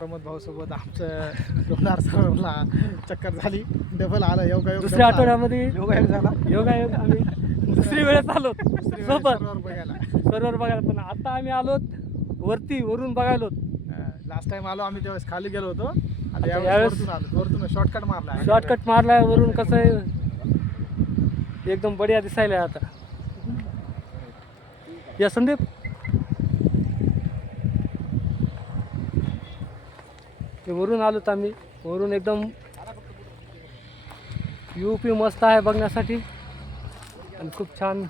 प्रमोद भाऊसोबत आमचं लोणार सरोवरला चक्कर झाली. डबल आलं योगायोग. दुसऱ्या आठवड्यामध्ये योगायोग झाला. योगायोग आम्ही दुसरी वेळेस आलो सोबत सरोवर बघायला. सरोवर बघायला. पण आता आम्ही आलोत वरून बघायलो. लास्ट टाइम आलो आम्ही त्यावेळेस खाली गेलो होतो. आता आता यावेळेस यावेळेस वरतून आलो. वरतून शॉर्टकट मारला. शॉर्टकट मारलाय. वरून कसं आहे एकदम बढिया दिसायला आता. या संदीप ते वरून आलोत आम्ही. वरून एकदम यूपी मस्त आहे बघण्यासाठी आणि खूप छान.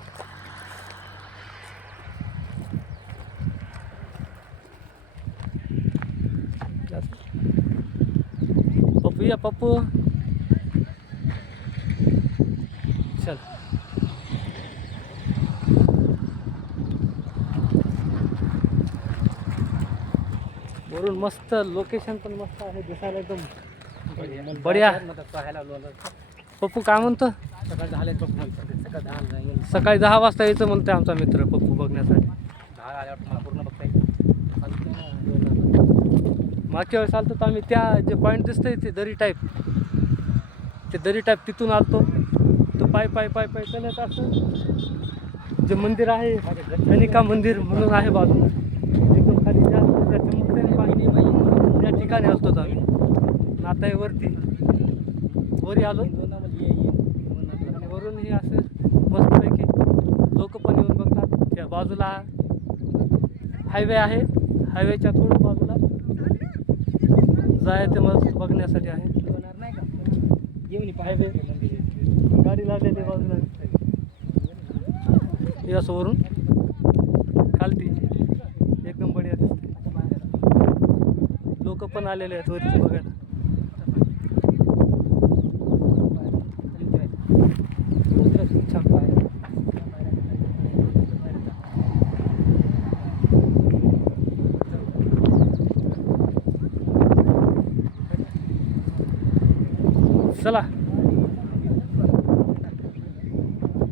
पप्पू या पप्पू चल. वरून मस्त लोकेशन पण मस्त आहे दिसायला एकदम बढिया. पप्पू काय म्हणतो? सकाळी 10 वाजता यायचं म्हणते आमचा मित्र पप्पू बघण्यासाठी. मागच्या वेळेस आलतो तर आम्ही त्या जे पॉईंट दिसतंय ते दरी टाईप तिथून आलतो. तो पाय चालत असं जे मंदिर आहे कनिका मंदिर म्हणून आहे बाजूला एकदम खाली जास्त चमकते पाणी. त्या ठिकाणी आलतो आम्ही. आता आहे वरी आलो आणि वरून हे असं मस्तपैकी लोक पण येऊन बघतात. त्या बाजूला हायवे आहे. हायवेच्या थोडं बाजूला जायचं मस्त बघण्यासाठी आहे. हायवे गाडी लागलेली बाजूला हे असं वरून खालती एकदम बढिया दिसते. लोक पण आलेले आहेत वरती बघायला. चला